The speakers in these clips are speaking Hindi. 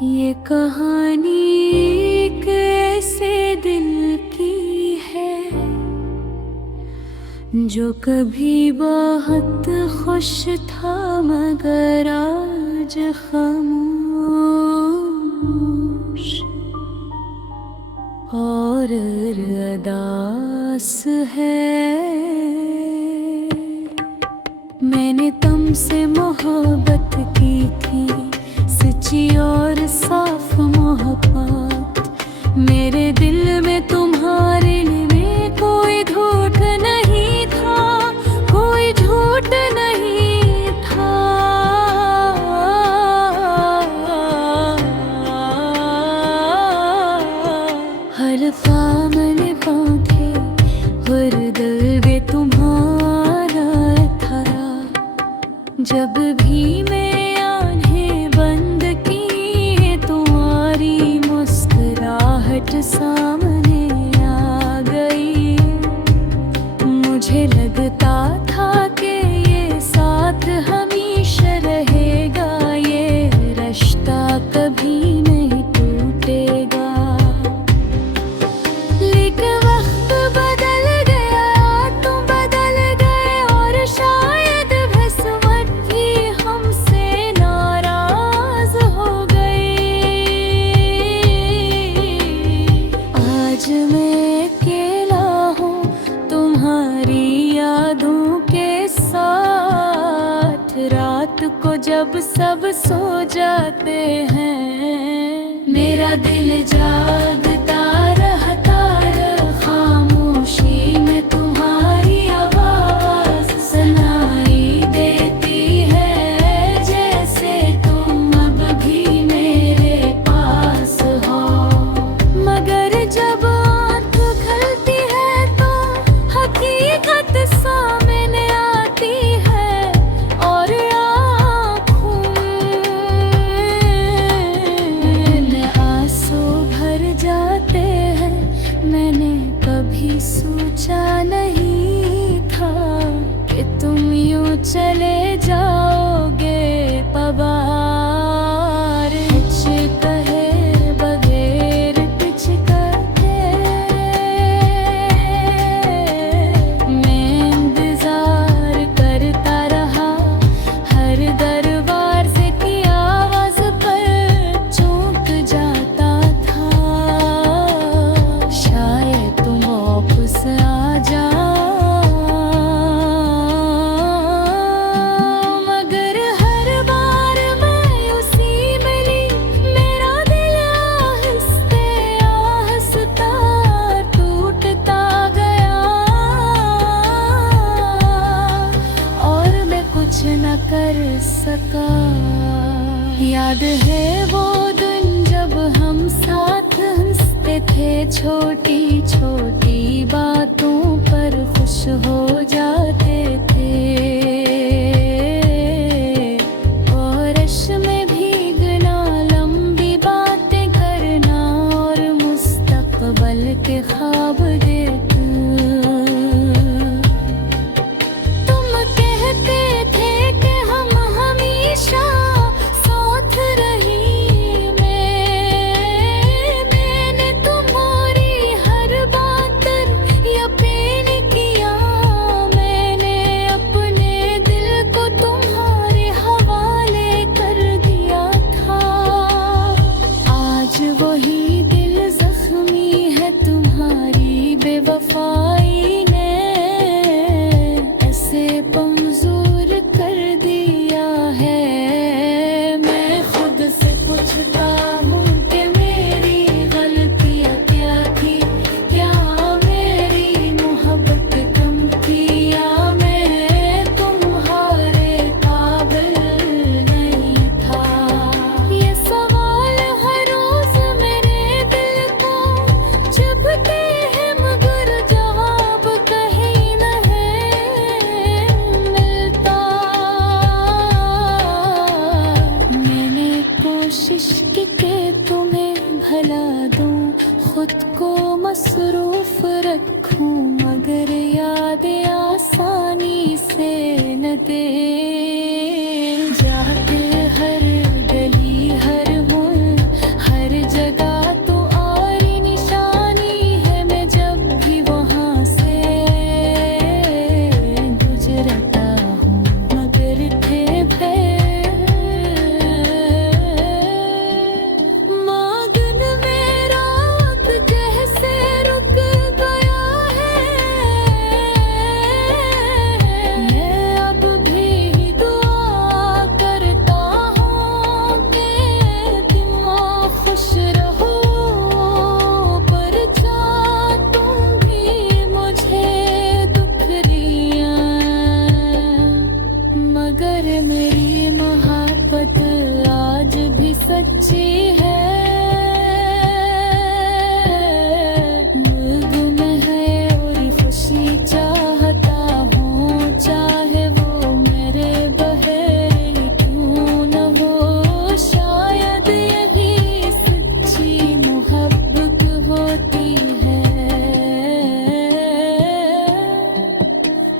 ये कहानी कैसे दिल की है जो कभी बहुत खुश था मगर आज खामोश और अरदास है। मैंने तुमसे मोहब्बत की थी, सच्ची और साफ मोहब्बत। मेरे दिल में तुम्हारे लिए कोई झूठ नहीं था, कोई झूठ नहीं था। हल्का मैंने बांधे हर दिल में तुम्हारा था। जब भी मैं आंखें बंद की तुम्हारी मुस्कुराहट सामने आ गई। मुझे लगता था कि ये साथ हमेशा रहेगा, ये रिश्ता कभी नहीं टूटेगा। लेकिन वक्त बदल गया, तुम बदल गए और शायद किस्मत भी हमसे नाराज हो गई। आज मैं अकेला हूँ तुम्हारी यादों के साथ। रात को जब सब सो जाते हैं मेरा दिल जागता रहता है। खामोशी में तुम्हारी आवाज सुनाई देती है, जैसे तुम अब भी मेरे पास हो। मगर जब आँख खुलती है तो हकीकत सामने आती है और आँखों में आंसू भर जाते हैं। मैंने कभी सोचा नहीं था कि तुम यूं चले जाओगे पबार। कुछ कहे बगैर कुछ कहे मैं इंतजार करता रहा। हर दरबार से की आवाज पर चौंक जाता था, शायद तुम वापस आ जाओ। मगर हर बार मैं उसी मिली, मेरा दिल आहिस्ते आहिस्ता टूटता गया और मैं कुछ न कर सका। याद है वो दिन जब हम साथ हंसते थे, छोटी छोटी बातों पर खुश हो जाते थे। और रश में भीगना, लंबी बातें करना और मुस्तकबल के ख्वाब देखना। तुम कहते थे कि हम हमेशा साथ रहेंगे। मैंने तुम्हारी हर बात पर यकीन किया। मैंने अपने दिल को तुम्हारे हवाले कर दिया था। आज वही दिल जख्मी है, तुम्हारी बेवफाई ने ऐसे कमजोर कर दिया है। मैं खुद से पूछता हूँ कि मेरी गलतियाँ क्या थी। क्या मेरी मोहब्बत कम थी या मैं तुम्हारे काबिल नहीं था। ये सवाल हर रोज मेरे दिल को चुभते हैं, मगर जवाब कहीं नहीं मिलता। मैंने कोशिश की कि तुम्हें भला दूं, खुद को मसरूफ रखूं, मगर यादें आसानी से न दे जाते। हर गली हर मोड़ है। मुल्क में है और खुशी चाहता हूँ, चाहे वो मेरे बहरे क्यों न हो। शायद यही सच्ची मोहब्बत होती है,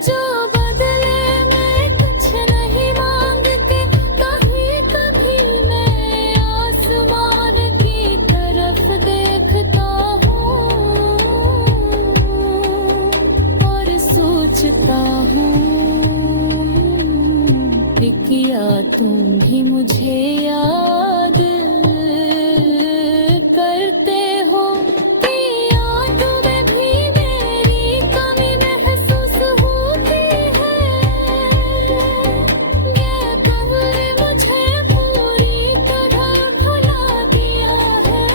जो बदले में कुछ नहीं मांगती। कहीं कभी मैं आसमान की तरफ देखता हूँ और सोचता हूँ कि क्या तुम भी मुझे याद करते हो, कि याद में भी मेरी कमी महसूस होती है। ये कब्र मुझे पूरी तरह भुला दिया है,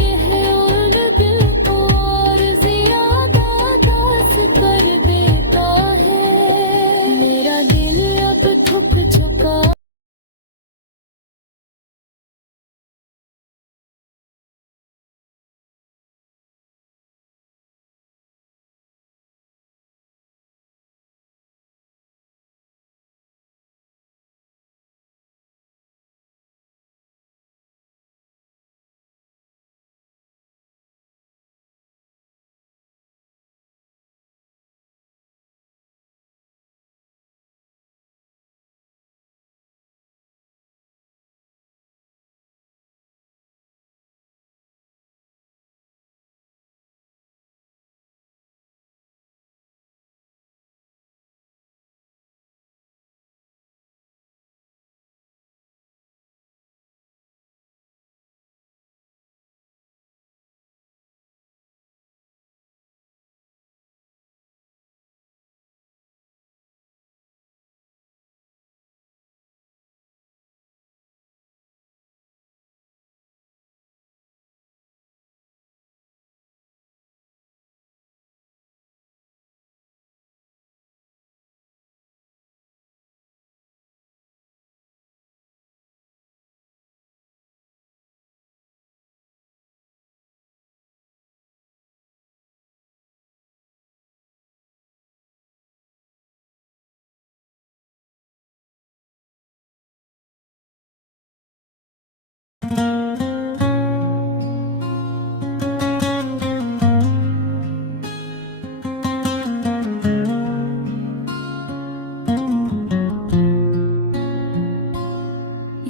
यह और दिल को और ज्यादा दास कर देता है। मेरा दिल अब थक चुका।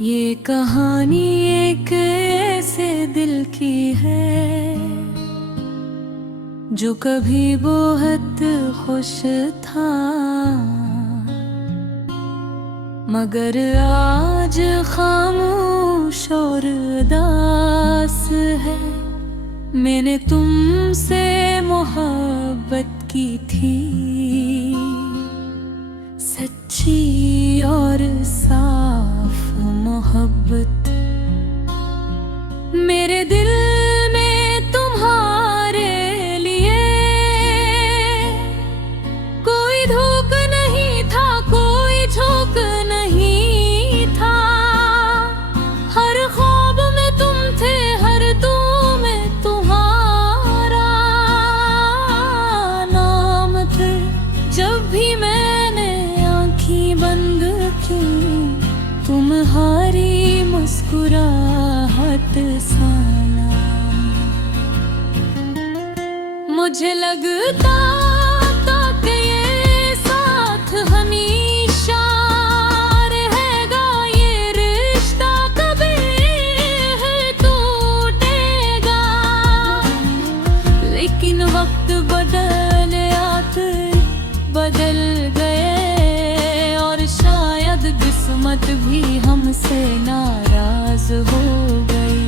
ये कहानी एक ऐसे दिल की है जो कभी बहुत खुश था, मगर आज खामोश और उदास है। मैंने तुमसे मोहब्बत की थी, सच्ची और साफ मोहब्बत। मेरे दिल में तुम्हारे लिए कोई धोख नहीं था, कोई झोंक नहीं था। हर ख्वाब में तुम थे, हर दुआ में तुम्हारा नाम थे। जब भी मैंने आँखें बंद की, तुम्हारी मुस्कुराहट साला। मुझे लगता था कि ये साथ हमेशा रहेगा, ये रिश्ता कभी टूटेगा। लेकिन वक्त बदल आते बदल गए, और शायद किस्मत भी हमसे नाराज हो गई।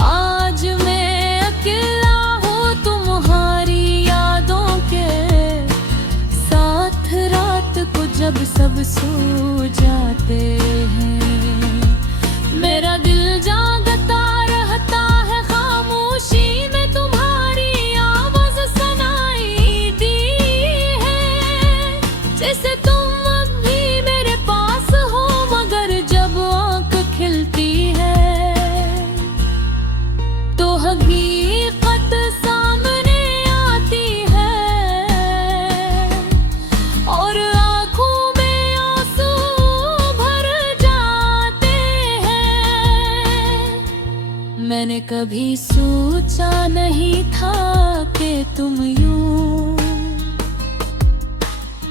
आज मैं अकेला हूँ तुम्हारी यादों के साथ, रात को जब सब सो जाते हैं। मेरा दिल जागता रहता है, खामोशी में तुम्हारी आवाज सुनाई दी है। जैसे तुम अब भी मेरे पास हो, मगर जब आँख खिलती है मैंने कभी सोचा नहीं था कि तुम यूं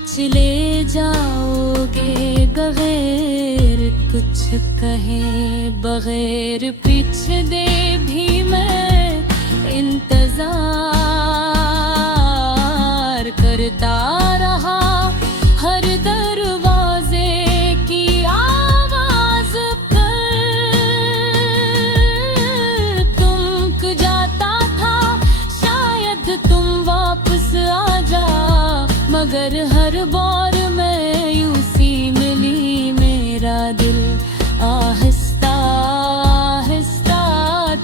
चले जाओगे बगैर कुछ कहे, बगैर पिछड़े भी मैं इंतजार करता रहा। हर दरवाजे की आवाज पर तुमक जाता था, शायद तुम वापस आ जा, मगर हर बार मैं यूं सी मिली। मेरा दिल आहिस्ता आहिस्ता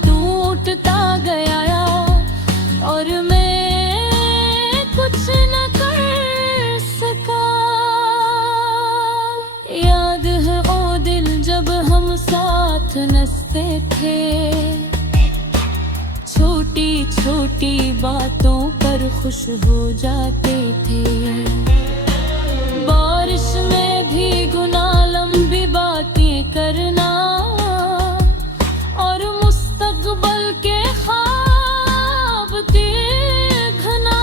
टूटता गया और मैं कुछ न कर सका। याद है वो दिन जब हम साथ नाचते थे, छोटी छोटी बातों पर खुश हो जाते थे। बारिश में भीगना, लंबी बातें करना और मुस्तकबल के ख्वाब देखना।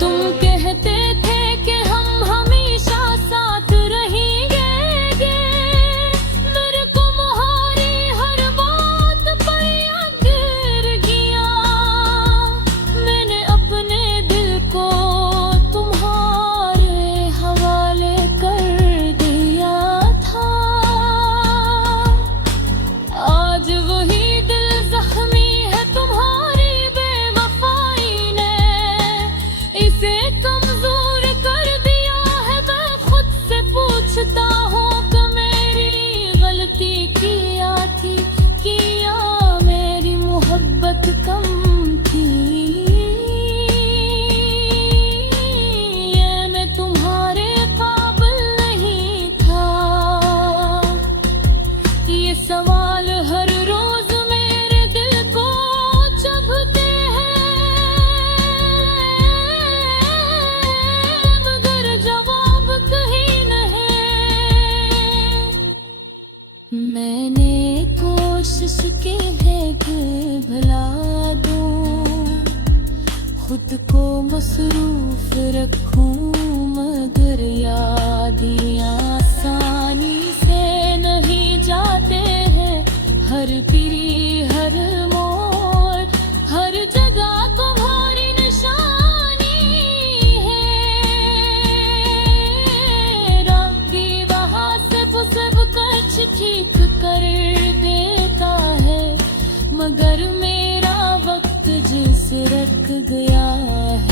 तुम कहते थे कि हम हमेशा साथ रहेंगे, मेरे को तुम्हारी हर बात पर याद गिर गया। मैंने अपने दिल को तुम्हारे हवाले कर दिया था। आज वही दिल जख्मी है, तुम्हारी बेवफाई ने इसे कमजोर कर दिया है। मैं खुद से पूछता हूँ कि मेरी गलती किया थी, किया मेरी मोहब्बत कम थी। ये मैं तुम्हारे काबिल नहीं था। ये सवाल हर रोज मेरे दिल को चुभते हैं, मगर जवाब कहीं नहीं। मैंने कोशिश की है कि भुला दूं, खुद को मसरूफ रखूं, मगर याद आसानी से नहीं जाते हैं। हर पीरी, हर मोड़, हर जगह तुम्हारी निशानी है। रब्बी वहाँ से सब कुछ ठीक कर देता है, मगर मेरा वक्त जिस रख गया है।